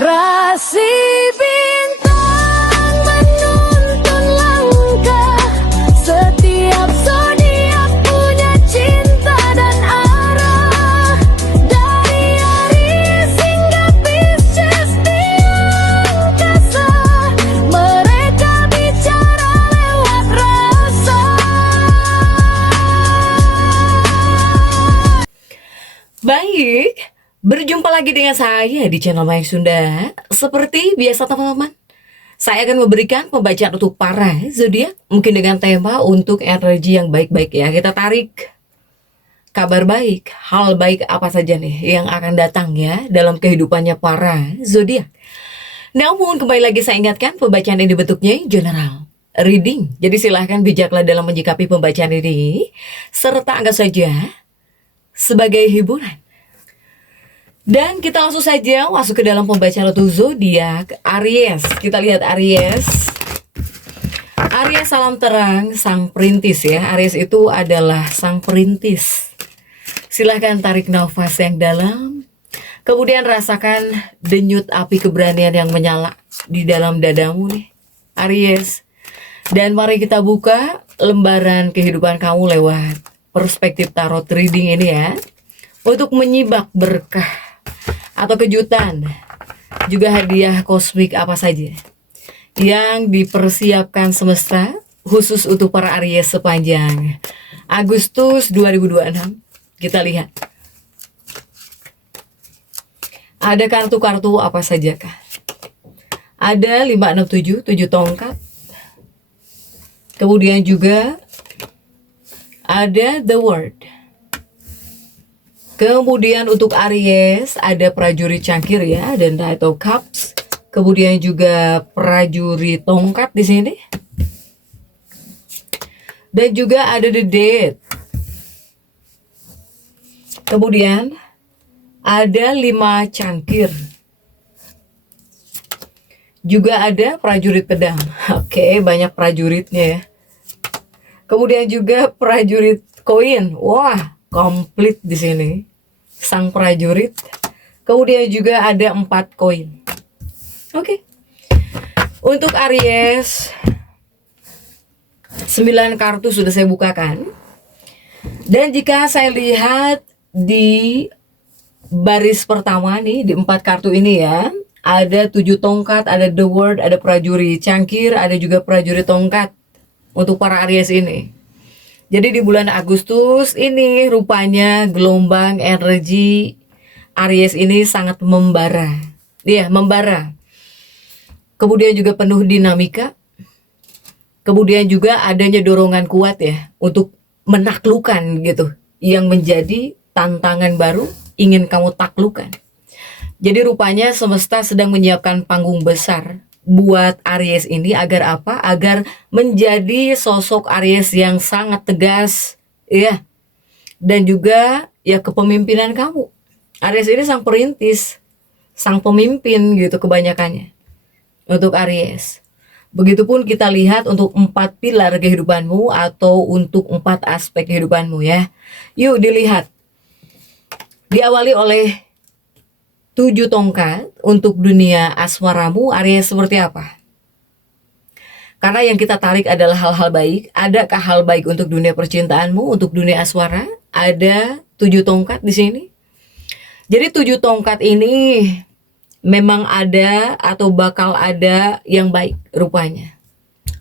Rasi bintang menuntun langkah, setiap zodiak punya cinta dan arah. Dari Aries hingga Pisces di angkasa, mereka bicara lewat rasa. Baik, berjumpa lagi dengan saya di channel Mayang Sunda. Seperti biasa teman-teman, saya akan memberikan pembacaan untuk para zodiak, mungkin dengan tema untuk energi yang baik-baik ya. Kita tarik kabar baik, hal baik apa saja nih yang akan datang ya dalam kehidupannya para zodiak. Namun kembali lagi saya ingatkan, pembacaan ini bentuknya general reading. Jadi silahkan bijaklah dalam menyikapi pembacaan ini, serta anggap saja sebagai hiburan. Dan kita langsung saja masuk ke dalam pembacaan untuk zodiak Aries. Kita lihat Aries. Aries salam terang, sang perintis ya. Aries itu adalah sang perintis. Silahkan tarik nafas yang dalam. Kemudian rasakan denyut api keberanian yang menyala di dalam dadamu nih, Aries. Dan mari kita buka lembaran kehidupan kamu lewat perspektif tarot reading ini ya, untuk menyibak berkah atau kejutan, juga hadiah kosmik apa saja yang dipersiapkan semesta khusus untuk para Aries sepanjang Agustus 2026. Kita lihat ada kartu-kartu apa saja kah? Ada 567, 7 tongkat. Kemudian juga ada The Word. Kemudian untuk Aries ada prajurit cangkir ya, dan Knight of Cups. Kemudian juga prajurit tongkat di sini. Dan juga ada The Dead. Kemudian ada 5 cangkir. Juga ada prajurit pedang. Oke, banyak prajuritnya ya. Kemudian juga prajurit koin. Wah, komplit di sini. Sang prajurit. Kemudian juga ada 4 koin. Oke. Untuk Aries, 9 kartu sudah saya bukakan. Dan jika saya lihat di baris pertama nih, di 4 kartu ini ya, ada 7 tongkat, ada The Word, ada prajurit cangkir, ada juga prajurit tongkat untuk para Aries ini. Jadi di bulan Agustus ini rupanya gelombang energi Aries ini sangat membara. Iya, membara. Kemudian juga penuh dinamika. Kemudian juga adanya dorongan kuat ya untuk menaklukkan gitu, yang menjadi tantangan baru ingin kamu taklukkan. Jadi rupanya semesta sedang menyiapkan panggung besar buat Aries ini agar apa? Agar menjadi sosok Aries yang sangat tegas ya. Dan juga ya kepemimpinan kamu. Aries ini sang perintis, sang pemimpin gitu kebanyakannya untuk Aries. Begitupun kita lihat untuk 4 pilar kehidupanmu atau untuk 4 aspek kehidupanmu ya. Yuk dilihat. Diawali oleh 7 tongkat untuk dunia asmaramu, Aries seperti apa? Karena yang kita tarik adalah hal-hal baik. Adakah hal baik untuk dunia percintaanmu, untuk dunia asmara? Ada 7 tongkat di sini. Jadi 7 tongkat ini memang ada atau bakal ada yang baik rupanya.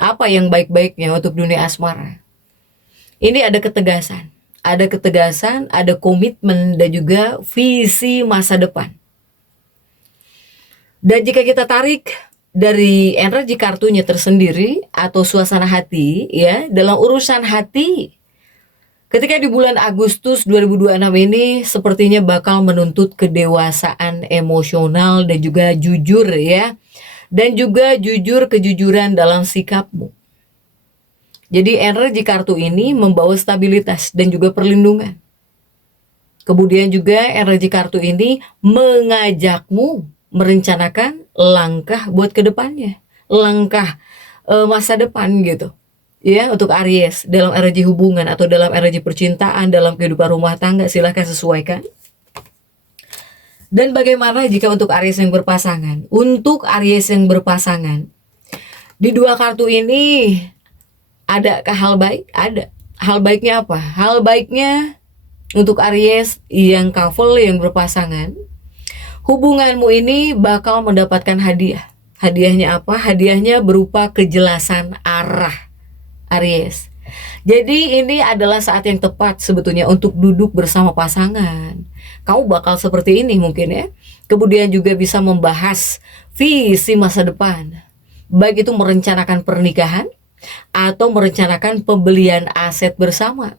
Apa yang baik-baiknya untuk dunia asmara? Ini ada ketegasan. Ada ketegasan, ada komitmen, dan juga visi masa depan. Dan jika kita tarik dari energi kartunya tersendiri atau suasana hati ya, dalam urusan hati, ketika di bulan Agustus 2026 ini sepertinya bakal menuntut kedewasaan emosional dan juga jujur ya. Dan juga kejujuran dalam sikapmu. Jadi energi kartu ini membawa stabilitas dan juga perlindungan. Kemudian juga energi kartu ini mengajakmu merencanakan langkah buat kedepannya, langkah masa depan gitu ya untuk Aries dalam energi hubungan atau dalam energi percintaan, dalam kehidupan rumah tangga. Silahkan sesuaikan. Dan bagaimana jika untuk Aries yang berpasangan? Untuk Aries yang berpasangan, di dua kartu ini adakah hal baik? Ada. Hal baiknya apa? Hal baiknya untuk Aries yang couple yang berpasangan, hubunganmu ini bakal mendapatkan hadiah. Hadiahnya apa? Hadiahnya berupa kejelasan arah, Aries. Jadi ini adalah saat yang tepat sebetulnya untuk duduk bersama pasangan. Kamu bakal seperti ini mungkin ya. Kemudian juga bisa membahas visi masa depan. Baik itu merencanakan pernikahan, atau merencanakan pembelian aset bersama,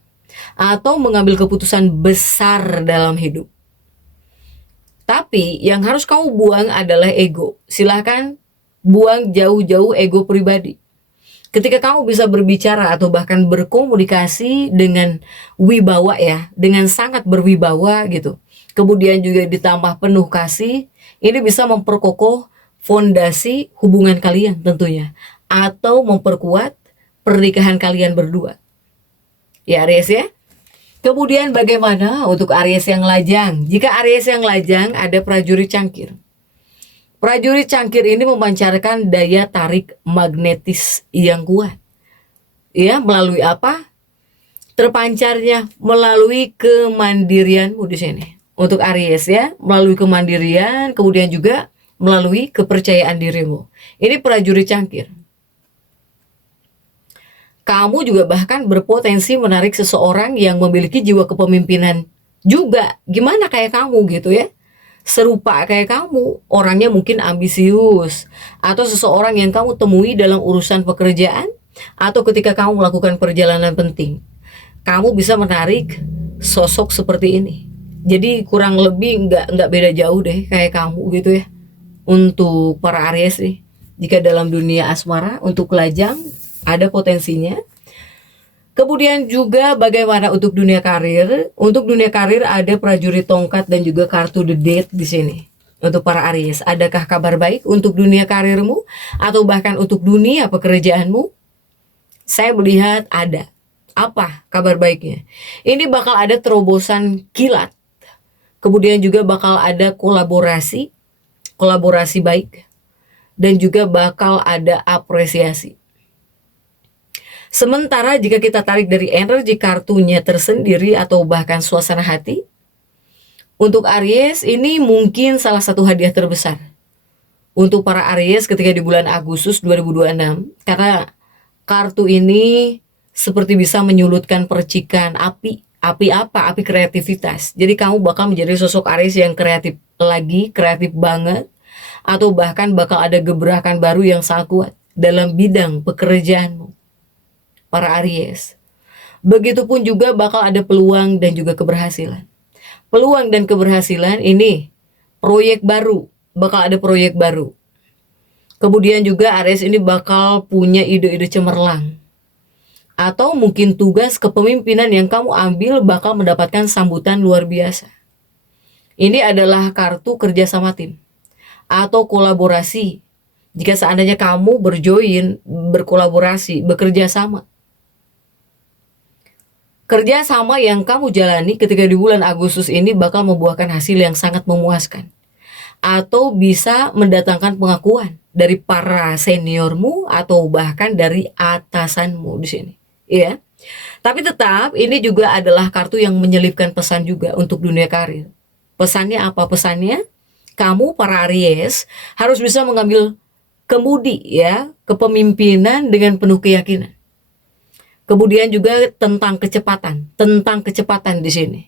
atau mengambil keputusan besar dalam hidup. Tapi yang harus kamu buang adalah ego. Silahkan buang jauh-jauh ego pribadi. Ketika kamu bisa berbicara atau bahkan berkomunikasi dengan wibawa ya, dengan sangat berwibawa gitu. Kemudian juga ditambah penuh kasih, ini bisa memperkokoh fondasi hubungan kalian tentunya. Atau memperkuat pernikahan kalian berdua. Ya Aries ya. Kemudian bagaimana untuk Aries yang lajang? Jika Aries yang lajang ada prajurit cangkir. Prajurit cangkir ini memancarkan daya tarik magnetis yang kuat. Ya, melalui apa? Terpancarnya melalui kemandirianmu di sini. Untuk Aries ya, melalui kemandirian, kemudian juga melalui kepercayaan dirimu. Ini prajurit cangkir. Kamu juga bahkan berpotensi menarik seseorang yang memiliki jiwa kepemimpinan juga. Gimana kayak kamu gitu ya. Serupa kayak kamu, orangnya mungkin ambisius, atau seseorang yang kamu temui dalam urusan pekerjaan, atau ketika kamu melakukan perjalanan penting. Kamu bisa menarik sosok seperti ini. Jadi kurang lebih nggak beda jauh deh kayak kamu gitu ya. Untuk para Aries nih, jika dalam dunia asmara untuk lajang ada potensinya. Kemudian juga bagaimana untuk dunia karir? Untuk dunia karir ada prajurit tongkat dan juga kartu The Death di sini. Untuk para Aries, adakah kabar baik untuk dunia karirmu atau bahkan untuk dunia pekerjaanmu? Saya melihat ada. Apa kabar baiknya? Ini bakal ada terobosan kilat. Kemudian juga bakal ada kolaborasi baik, dan juga bakal ada apresiasi. Sementara jika kita tarik dari energi kartunya tersendiri atau bahkan suasana hati, untuk Aries ini mungkin salah satu hadiah terbesar untuk para Aries ketika di bulan Agustus 2026, karena kartu ini seperti bisa menyulutkan percikan api. Api apa? Api kreativitas. Jadi kamu bakal menjadi sosok Aries yang kreatif lagi, kreatif banget, atau bahkan bakal ada gebrakan baru yang sangat kuat dalam bidang pekerjaanmu, para Aries. Begitupun juga bakal ada peluang dan juga keberhasilan. Peluang dan keberhasilan ini proyek baru, bakal ada proyek baru. Kemudian juga Aries ini bakal punya ide-ide cemerlang. Atau mungkin tugas kepemimpinan yang kamu ambil bakal mendapatkan sambutan luar biasa. Ini adalah kartu kerja sama tim atau kolaborasi. Jika seandainya kamu berkolaborasi, bekerja sama. Kerja sama yang kamu jalani ketika di bulan Agustus ini bakal membuahkan hasil yang sangat memuaskan. Atau bisa mendatangkan pengakuan dari para seniormu atau bahkan dari atasanmu di sini. Ya. Tapi tetap ini juga adalah kartu yang menyelipkan pesan juga untuk dunia karir. Pesannya apa? Pesannya kamu para Aries harus bisa mengambil kemudi ya, kepemimpinan dengan penuh keyakinan. Kemudian juga tentang kecepatan di sini.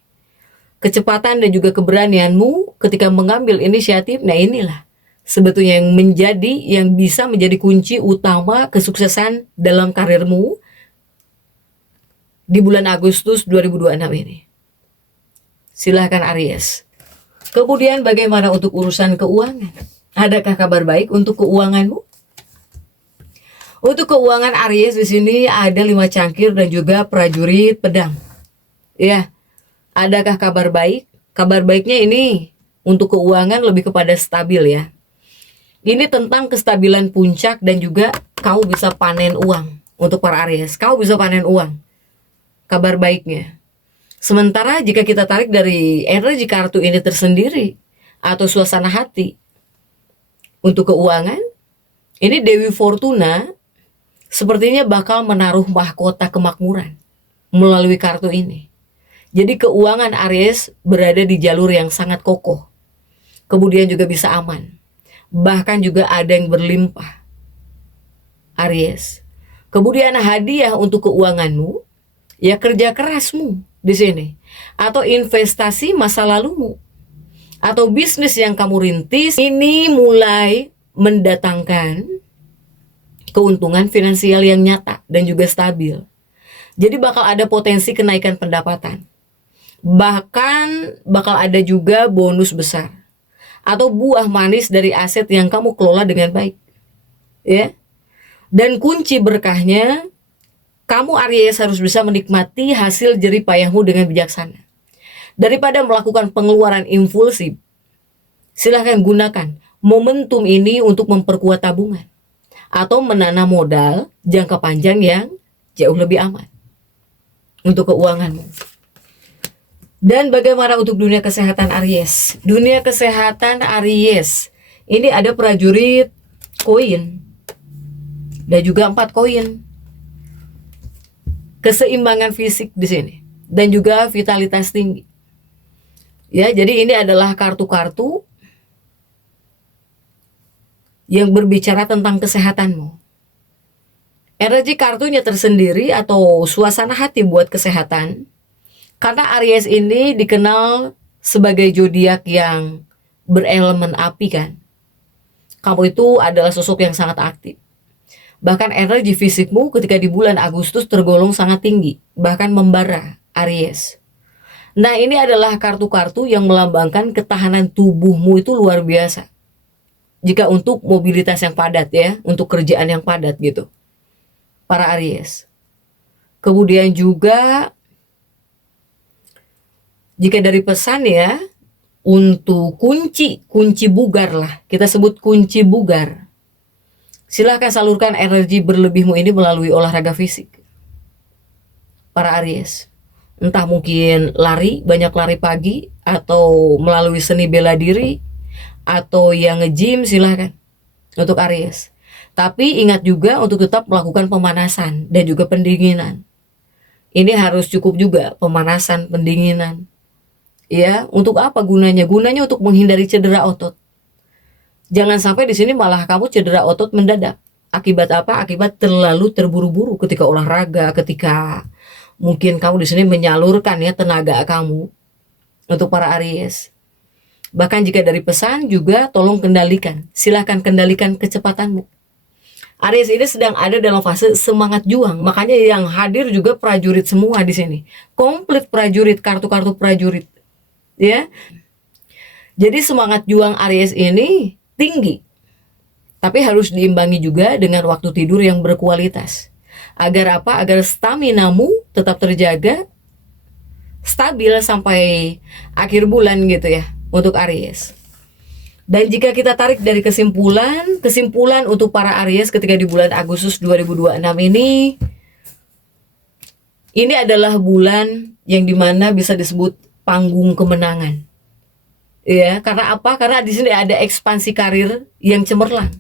Kecepatan dan juga keberanianmu ketika mengambil inisiatif, nah inilah sebetulnya yang bisa menjadi kunci utama kesuksesan dalam karirmu di bulan Agustus 2026 ini. Silahkan Aries. Kemudian bagaimana untuk urusan keuangan? Adakah kabar baik untuk keuanganmu? Untuk keuangan Aries di sini ada 5 cangkir dan juga prajurit pedang. Ya, adakah kabar baik? Kabar baiknya ini untuk keuangan lebih kepada stabil ya. Ini tentang kestabilan puncak dan juga kamu bisa panen uang. Untuk para Aries, kamu bisa panen uang. Kabar baiknya. Sementara jika kita tarik dari energi kartu ini tersendiri, atau suasana hati. Untuk keuangan, ini Dewi Fortuna sepertinya bakal menaruh mahkota kemakmuran melalui kartu ini. Jadi keuangan Aries berada di jalur yang sangat kokoh. Kemudian juga bisa aman. Bahkan juga ada yang berlimpah. Aries. Kemudian hadiah untuk keuanganmu, ya kerja kerasmu di sini. Atau investasi masa lalumu. Atau bisnis yang kamu rintis, ini mulai mendatangkan keuntungan finansial yang nyata dan juga stabil. Jadi bakal ada potensi kenaikan pendapatan. Bahkan bakal ada juga bonus besar atau buah manis dari aset yang kamu kelola dengan baik. Ya. Dan kunci berkahnya, kamu Aries harus bisa menikmati hasil jerih payahmu dengan bijaksana. Daripada melakukan pengeluaran impulsif, silahkan gunakan momentum ini untuk memperkuat tabungan atau menanam modal jangka panjang yang jauh lebih aman untuk keuanganmu. Dan bagaimana untuk dunia kesehatan Aries? Dunia kesehatan Aries, ini ada prajurit koin dan juga 4 koin. Keseimbangan fisik di sini dan juga vitalitas tinggi. Ya, jadi ini adalah kartu-kartu yang berbicara tentang kesehatanmu. Energi kartunya tersendiri atau suasana hati buat kesehatan. Karena Aries ini dikenal sebagai zodiak yang berelemen api kan. Kamu itu adalah sosok yang sangat aktif. Bahkan energi fisikmu ketika di bulan Agustus tergolong sangat tinggi. Bahkan membara Aries. Nah ini adalah kartu-kartu yang melambangkan ketahanan tubuhmu itu luar biasa. Jika untuk mobilitas yang padat ya. Untuk kerjaan yang padat gitu. Para Aries. Kemudian juga jika dari pesan ya, untuk kunci bugar lah, kita sebut kunci bugar. Silahkan salurkan energi berlebihmu ini melalui olahraga fisik. Para Aries, entah mungkin lari, banyak lari pagi, atau melalui seni bela diri, atau yang nge-gym silahkan untuk Aries. Tapi ingat juga untuk tetap melakukan pemanasan dan juga pendinginan. Ini harus cukup juga pemanasan, pendinginan. Ya, untuk apa gunanya? Gunanya untuk menghindari cedera otot. Jangan sampai di sini malah kamu cedera otot mendadak. Akibat apa? Akibat terlalu terburu-buru ketika olahraga, ketika mungkin kamu di sini menyalurkan ya tenaga kamu untuk para Aries. Bahkan jika dari pesan juga tolong kendalikan. Silahkan kendalikan kecepatanmu. Aries ini sedang ada dalam fase semangat juang. Makanya yang hadir juga prajurit semua di sini. Komplit prajurit, kartu-kartu prajurit. Ya. Jadi semangat juang Aries ini tinggi. Tapi harus diimbangi juga dengan waktu tidur yang berkualitas. Agar apa? Agar staminamu tetap terjaga, stabil sampai akhir bulan gitu ya untuk Aries. Dan jika kita tarik dari kesimpulan untuk para Aries ketika di bulan Agustus 2026 ini adalah bulan yang dimana bisa disebut panggung kemenangan. Ya, karena apa? Karena di sini ada ekspansi karir yang cemerlang.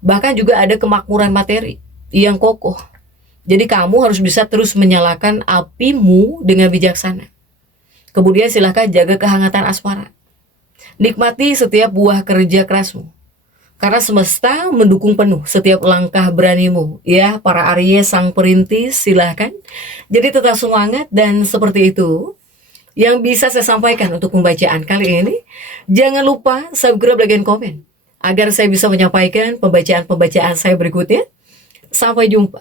Bahkan juga ada kemakmuran materi yang kokoh. Jadi kamu harus bisa terus menyalakan apimu dengan bijaksana. Kemudian silahkan jaga kehangatan asmara. Nikmati setiap buah kerja kerasmu. Karena semesta mendukung penuh setiap langkah beranimu. Ya, para Aries sang perintis silahkan. Jadi tetap semangat dan seperti itu yang bisa saya sampaikan untuk pembacaan kali ini. Jangan lupa subscribe, like, dan komen agar saya bisa menyampaikan pembacaan-pembacaan saya berikutnya. Sampai jumpa.